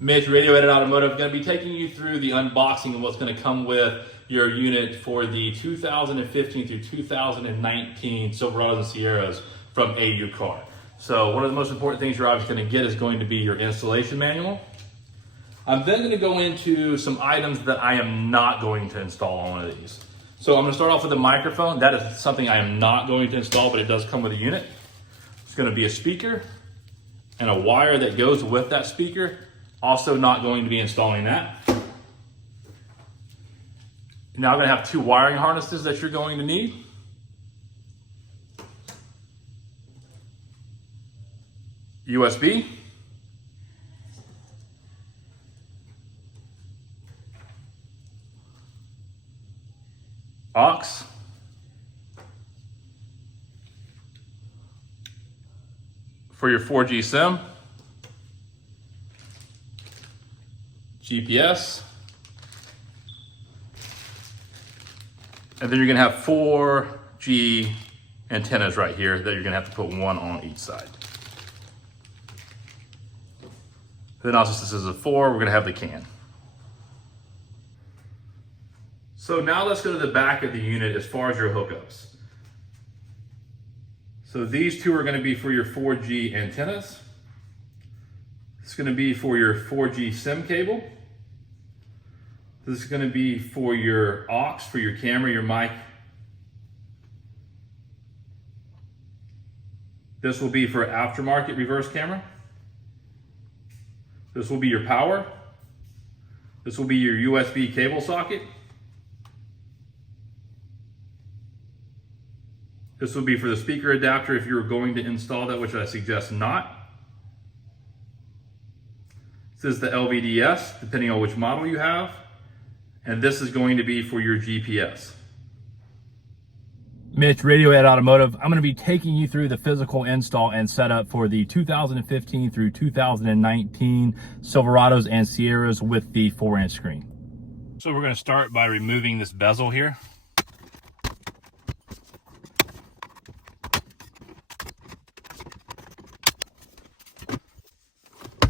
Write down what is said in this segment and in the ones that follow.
Mitch, Radio Edit Automotive, going to be taking you through the unboxing of what's going to come with your unit for the 2015 through 2019 Silverados and Sierras from AuCar. So one of the most important things you're obviously going to get is going to be your installation manual. I'm then going to go into some items that I am not going to install on one of these. So I'm going to start off with a microphone. That is something I am not going to install, but it does come with a unit. It's going to be a speaker and a wire that goes with that speaker. Also not going to be installing that. Now I'm going to have two wiring harnesses that you're going to need. USB. AUX. For your 4G SIM. GPS. And then you're gonna have 4G antennas right here that you're gonna have to put one on each side. Then also, since this is a 4, we're gonna have the CAN. So now let's go to the back of the unit as far as your hookups. So these two are gonna be for your 4G antennas. It's gonna be for your 4G SIM cable. This is going to be for your aux, for your camera, your mic. This will be for aftermarket reverse camera. This will be your power. This will be your USB cable socket. This will be for the speaker adapter if you're going to install that, which I suggest not. This is the LVDS, depending on which model you have. And this is going to be for your GPS. Mitch, Radio Edit Automotive. I'm going to be taking you through the physical install and setup for the 2015 through 2019 Silverados and Sierras with the 4-inch screen. So we're going to start by removing this bezel here.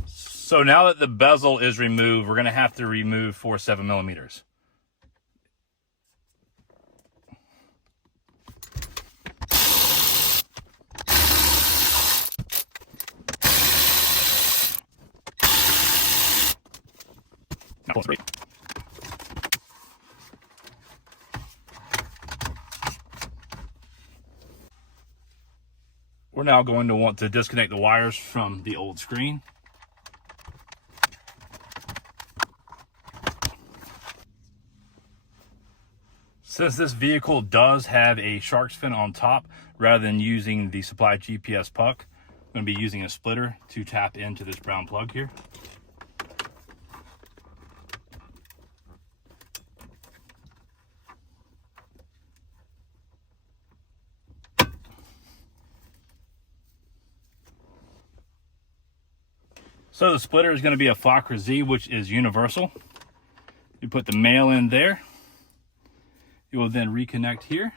So now that the bezel is removed, we're going to have to remove 4 7mm. Now pull it straight. We're now going to want to disconnect the wires from the old screen. Since this vehicle does have a shark's fin on top, rather than using the supplied GPS puck, I'm going to be using a splitter to tap into this brown plug here. So the splitter is going to be a Fokker Z, which is universal. You put the male in there. You will then reconnect here.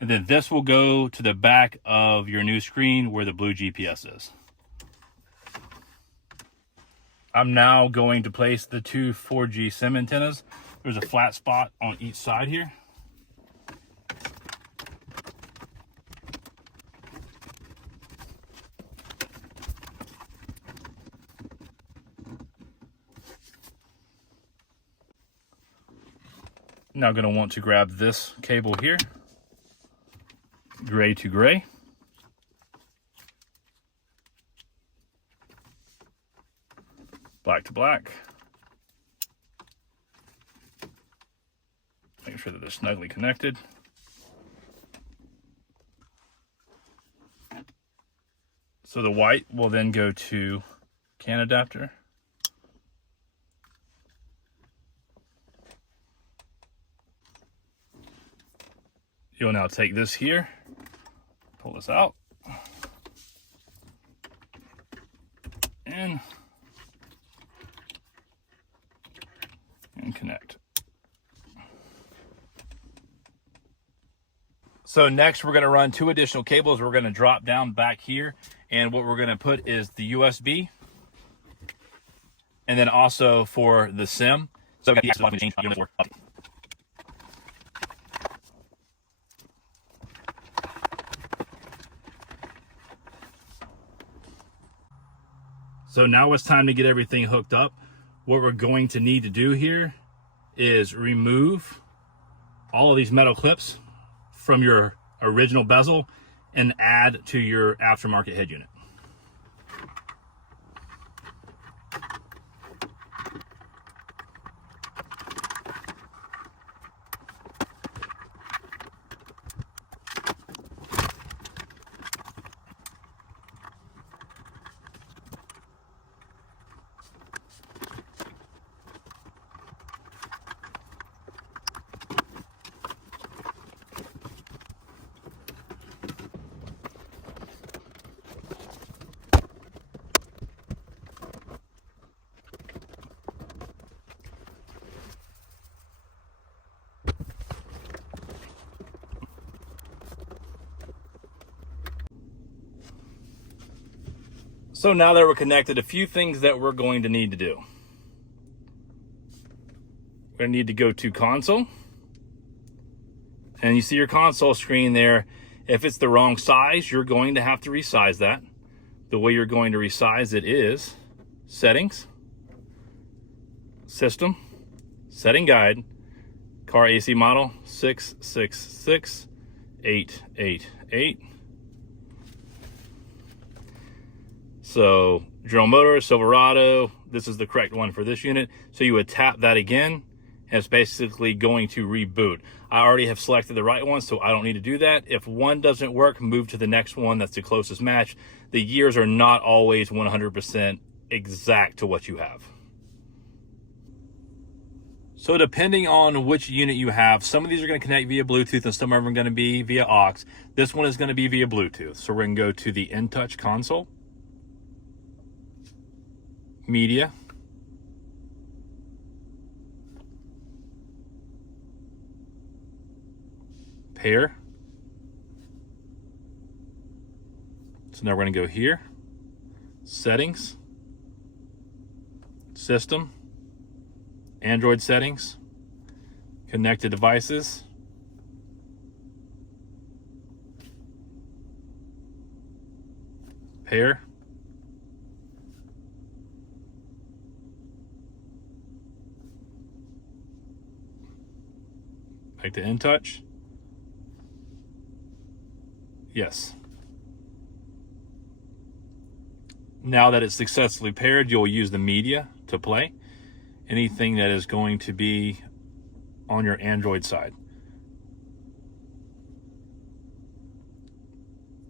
And then this will go to the back of your new screen where the blue GPS is. I'm now going to place the two 4G SIM antennas. There's a flat spot on each side here. Now going to want to grab this cable here, gray to gray. Black to black. Make sure that they're snugly connected. So the white will then go to CAN adapter. You'll now take this here, pull this out, and connect. So next we're going to run two additional cables. We're going to drop down back here And what we're going to put is the USB, and then also for the SIM. So we got the access button for. So now it's time to get everything hooked up. What we're going to need to do here is remove all of these metal clips from your original bezel and add to your aftermarket head unit. So now that we're connected, a few things that we're going to need to do. We're going to need to go to console. And you see your console screen there. If it's the wrong size, you're going to have to resize that. The way you're going to resize it is settings, system, setting guide, car AC model 666888. So General Motors, Silverado, this is the correct one for this unit. So you would tap that again, and it's basically going to reboot. I already have selected the right one, so I don't need to do that. If one doesn't work, move to the next one that's the closest match. The years are not always 100% exact to what you have. So depending on which unit you have, some of these are going to connect via Bluetooth and some of them are going to be via aux. This one is going to be via Bluetooth. So we're going to go to the InTouch console. Media, pair. So now we're going to go here, settings, system, Android settings, connected devices, pair, back to InTouch. Yes. Now that it's successfully paired, you'll use the media to play anything that is going to be on your Android side.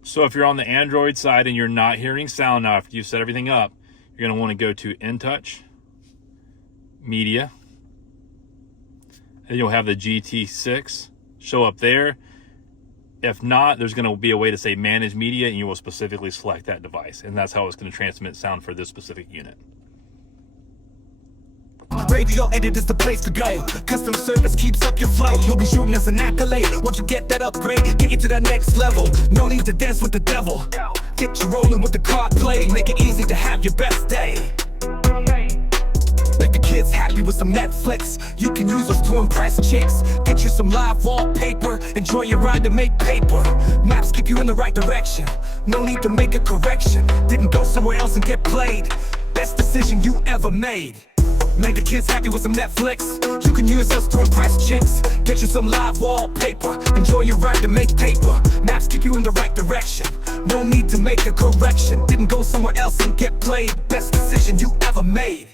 So if you're on the Android side and you're not hearing sound now after you've set everything up, you're going to want to go to InTouch, Media, and you'll have the GT6 show up there. If not, there's going to be a way to say Manage Media, and you will specifically select that device. And that's how it's going to transmit sound for this specific unit. Radio edit is the place to go. Custom service keeps up your flow. You'll be shooting as an accolade. Once you get that upgrade, get you to that next level. No need to dance with the devil. Get you rolling with the card play. Make it easy to have your best day. Make the kids happy with some Netflix. You can use us to impress chicks. Get you some live wallpaper. Enjoy your ride to make paper. Maps keep you in the right direction. No need to make a correction. Didn't go somewhere else and get played. Best decision you ever made. Make the kids happy with some Netflix. You can use us to impress chicks. Get you some live wallpaper. Enjoy your ride to make paper. Maps keep you in the right direction. No need to make a correction. Didn't go somewhere else and get played. Best decision you ever made.